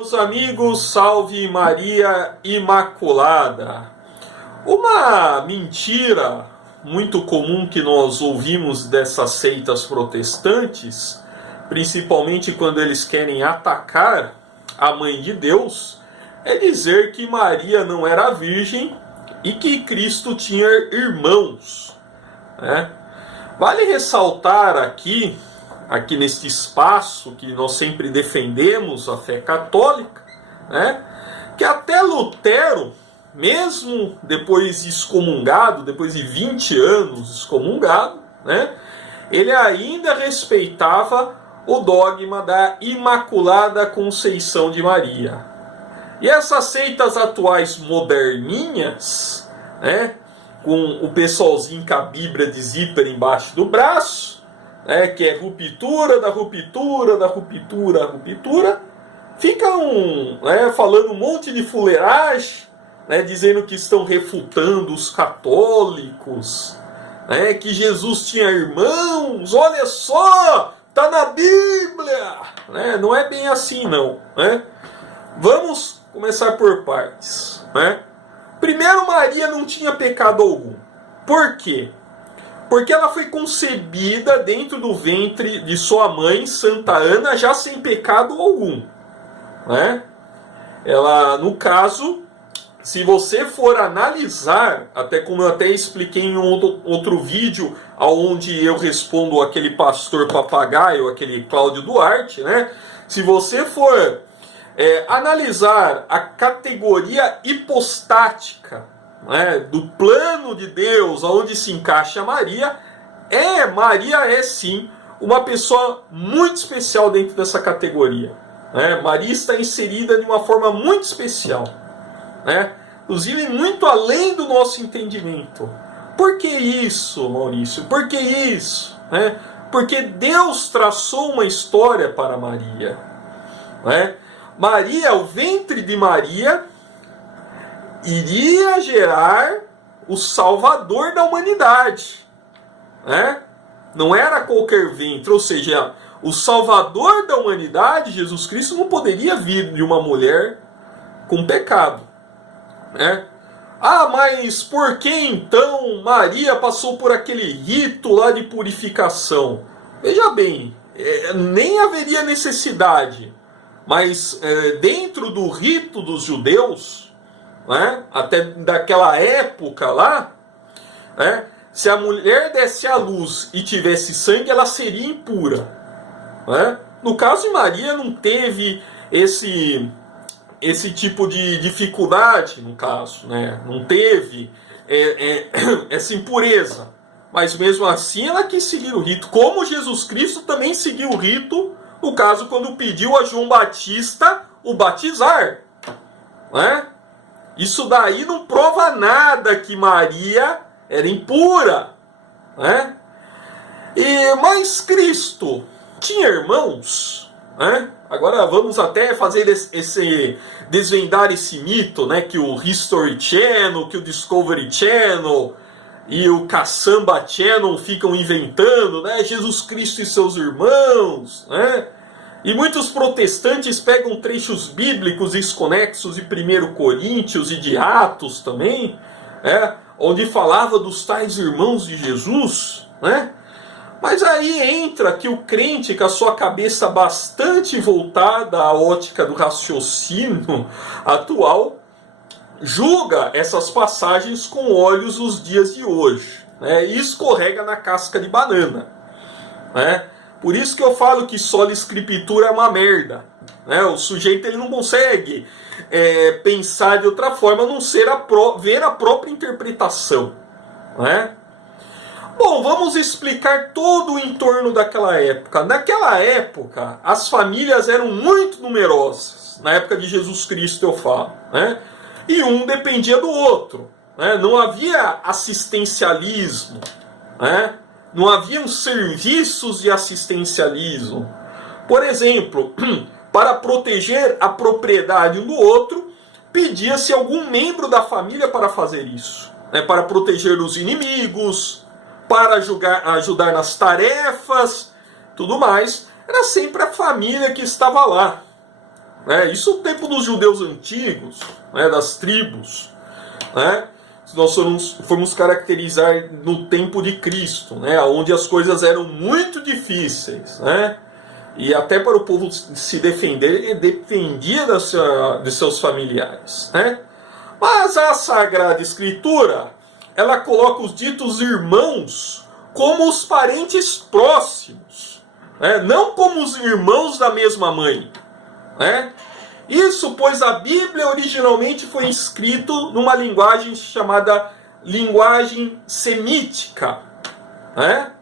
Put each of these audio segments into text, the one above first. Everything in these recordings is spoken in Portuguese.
Meus amigos, salve Maria Imaculada. Uma mentira muito comum que nós ouvimos dessas seitas protestantes, principalmente quando eles querem atacar a Mãe de Deus, é dizer que Maria não era virgem e que Cristo tinha irmãos, né? Vale ressaltar aqui neste espaço que nós sempre defendemos a fé católica, né, que até Lutero, mesmo depois excomungado, depois de 20 anos excomungado, né, ele ainda respeitava o dogma da Imaculada Conceição de Maria. E essas seitas atuais moderninhas, né, com o pessoalzinho com a Bíblia de zíper embaixo do braço, que é ruptura da ruptura da ruptura, ruptura, ficam falando um monte de fuleiragem, dizendo que estão refutando os católicos, que Jesus tinha irmãos, olha só, está na Bíblia, não é bem assim não. Vamos começar por partes. Primeiro, Maria não tinha pecado algum. Por quê? Porque ela foi concebida dentro do ventre de sua mãe, Santa Ana, já sem pecado algum. Ela, no caso, se você for analisar, até como eu até expliquei em outro vídeo, onde eu respondo aquele pastor papagaio, aquele Cláudio Duarte, se você for analisar a categoria hipostática, do plano de Deus, aonde se encaixa Maria é sim uma pessoa muito especial dentro dessa categoria. Maria está inserida de uma forma muito especial, inclusive muito além do nosso entendimento. Por que isso, Maurício? Por que isso? Porque Deus traçou uma história para Maria. Maria, o ventre de Maria iria gerar o Salvador da humanidade. Não era qualquer ventre, ou seja, o Salvador da humanidade, Jesus Cristo, não poderia vir de uma mulher com pecado. Mas por que então Maria passou por aquele rito lá de purificação? Veja bem, nem haveria necessidade, mas dentro do rito dos judeus, até daquela época lá, se a mulher desse à luz e tivesse sangue, ela seria impura. No caso de Maria, não teve esse tipo de dificuldade, no caso, não teve essa impureza, mas mesmo assim ela quis seguir o rito, como Jesus Cristo também seguiu o rito, no caso quando pediu a João Batista o batizar. Isso daí não prova nada que Maria era impura. Mas Cristo tinha irmãos? Agora vamos até fazer desvendar esse mito, que o History Channel, que o Discovery Channel e o Caçamba Channel ficam inventando, Jesus Cristo e seus irmãos, E muitos protestantes pegam trechos bíblicos desconexos de 1 Coríntios e de Atos também, onde falava dos tais irmãos de Jesus, Mas aí entra que o crente, com a sua cabeça bastante voltada à ótica do raciocínio atual, julga essas passagens com olhos dos dias de hoje, e escorrega na casca de banana. Por isso que eu falo que sola escritura é uma merda. O sujeito ele não consegue pensar de outra forma a não ser ver a própria interpretação. Bom, vamos explicar todo o entorno daquela época. Naquela época, as famílias eram muito numerosas. Na época de Jesus Cristo eu falo. E um dependia do outro. Não havia assistencialismo. Não haviam serviços de assistencialismo. Por exemplo, para proteger a propriedade um do outro, pedia-se algum membro da família para fazer isso. Para proteger os inimigos, para ajudar nas tarefas, tudo mais. Era sempre a família que estava lá. né? Isso no tempo dos judeus antigos, né? Das tribos, né? Se nós formos caracterizar no tempo de Cristo, né? Onde as coisas eram muito difíceis, né? E até para o povo se defender, ele dependia de seus familiares, né? Mas a Sagrada Escritura, ela coloca os ditos irmãos como os parentes próximos, né? Não como os irmãos da mesma mãe, né? Isso pois a Bíblia originalmente foi escrito numa linguagem chamada linguagem semítica, né?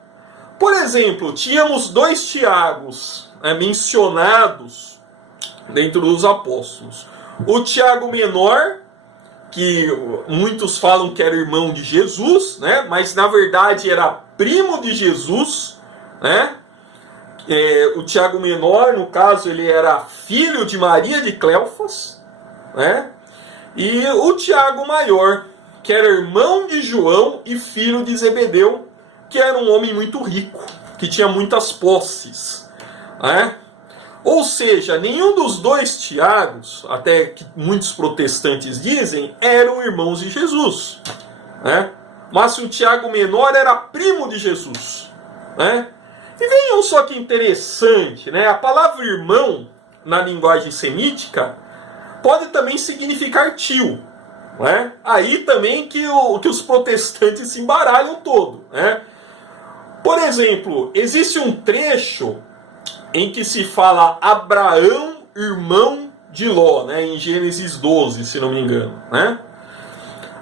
Por exemplo, tínhamos 2 Tiagos, né, mencionados dentro dos apóstolos. O Tiago menor, que muitos falam que era irmão de Jesus, né, mas na verdade era primo de Jesus, né? O Tiago menor, no caso, ele era filho de Maria de Cleofas, né? E o Tiago maior, que era irmão de João e filho de Zebedeu, que era um homem muito rico, que tinha muitas posses, né? Ou seja, nenhum dos 2 Tiagos, até que muitos protestantes dizem, eram irmãos de Jesus, né? Mas o Tiago menor era primo de Jesus, né? E vejam só que interessante, né? A palavra irmão, na linguagem semítica, pode também significar tio, né? Aí também que os protestantes se embaralham todo, né? Por exemplo, existe um trecho em que se fala Abraão, irmão de Ló, né? Em Gênesis 12, se não me engano, né?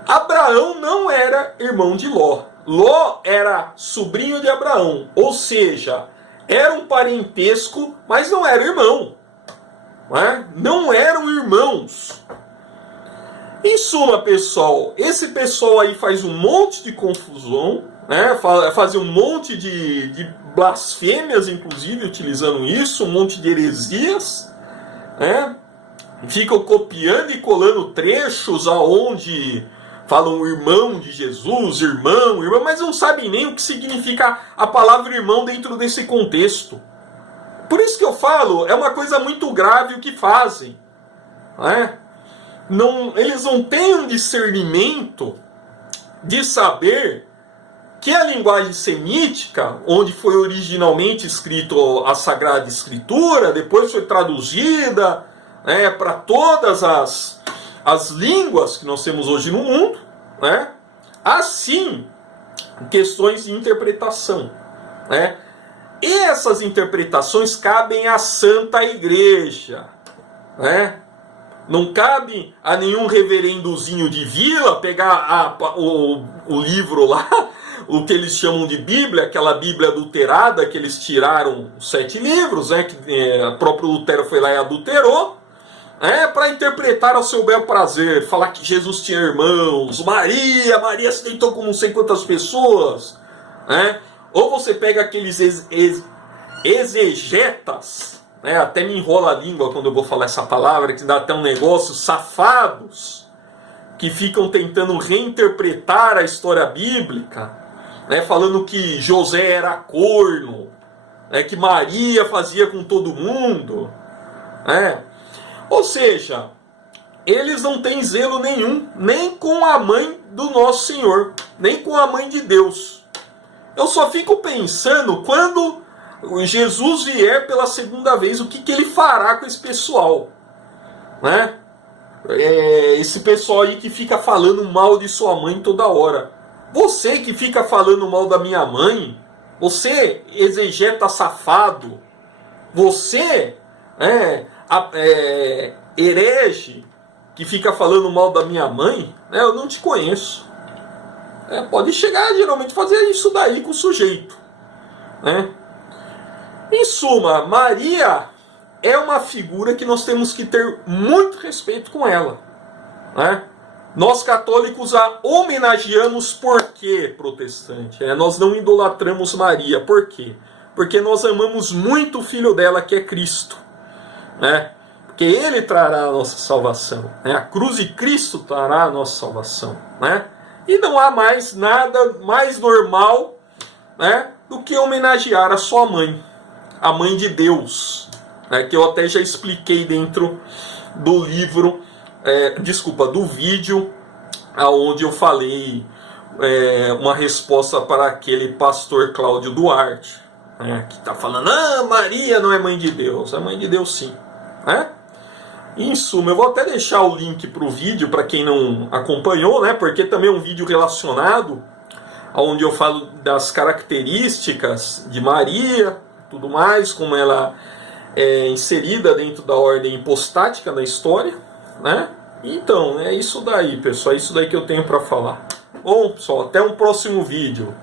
Abraão não era irmão de Ló. Ló era sobrinho de Abraão, ou seja, era um parentesco, mas não era irmão, né? Não eram irmãos. Em suma, pessoal, esse pessoal aí faz um monte de confusão, né? Fazem um monte de blasfêmias, inclusive, utilizando isso, um monte de heresias, né? Ficam copiando e colando trechos aonde falam irmão de Jesus, irmão, mas não sabem nem o que significa a palavra irmão dentro desse contexto. Por isso que eu falo, é uma coisa muito grave o que fazem, né? Eles não têm um discernimento de saber que a linguagem semítica, onde foi originalmente escrito a Sagrada Escritura, depois foi traduzida, né, para todas as línguas que nós temos hoje no mundo, né? Assim, questões de interpretação, né? E essas interpretações cabem à Santa Igreja, né? Não cabe a nenhum reverendozinho de vila pegar o livro lá, o que eles chamam de Bíblia, aquela Bíblia adulterada que eles tiraram os 7 livros, né? Que o próprio Lutero foi lá e adulterou, para interpretar ao seu bel prazer, falar que Jesus tinha irmãos, Maria se deitou com não sei quantas pessoas, né? Ou você pega aqueles exegetas, né? Até me enrola a língua quando eu vou falar essa palavra, que dá até um negócio, safados, que ficam tentando reinterpretar a história bíblica, né? Falando que José era corno, né? Que Maria fazia com todo mundo, né? Ou seja, eles não têm zelo nenhum, nem com a mãe do nosso Senhor, nem com a mãe de Deus. Eu só fico pensando, quando Jesus vier pela segunda vez, o que ele fará com esse pessoal, né? Esse pessoal aí que fica falando mal de sua mãe toda hora. Você que fica falando mal da minha mãe, você exegeta safado, você herege que fica falando mal da minha mãe, né? Eu não te conheço. Pode chegar geralmente fazer isso daí com o sujeito, né? Em suma, Maria é uma figura que nós temos que ter muito respeito com ela, né? Nós católicos a homenageamos por quê, protestante? Nós não idolatramos Maria, por quê? Porque nós amamos muito o filho dela, que é Cristo, né? Porque ele trará a nossa salvação, né? A cruz de Cristo trará a nossa salvação, né? E não há mais nada mais normal, né, do que homenagear a sua mãe, a mãe de Deus, que eu até já expliquei dentro do livro, do vídeo, onde eu falei uma resposta para aquele pastor Cláudio Duarte, que está falando, Maria não é mãe de Deus. É mãe de Deus sim. Em suma, eu vou até deixar o link para o vídeo para quem não acompanhou, porque também é um vídeo relacionado, onde eu falo das características de Maria, tudo mais, como ela é inserida dentro da ordem hipostática da história, Então, é isso daí, pessoal, é isso daí que eu tenho para falar. Bom, pessoal, até um próximo vídeo.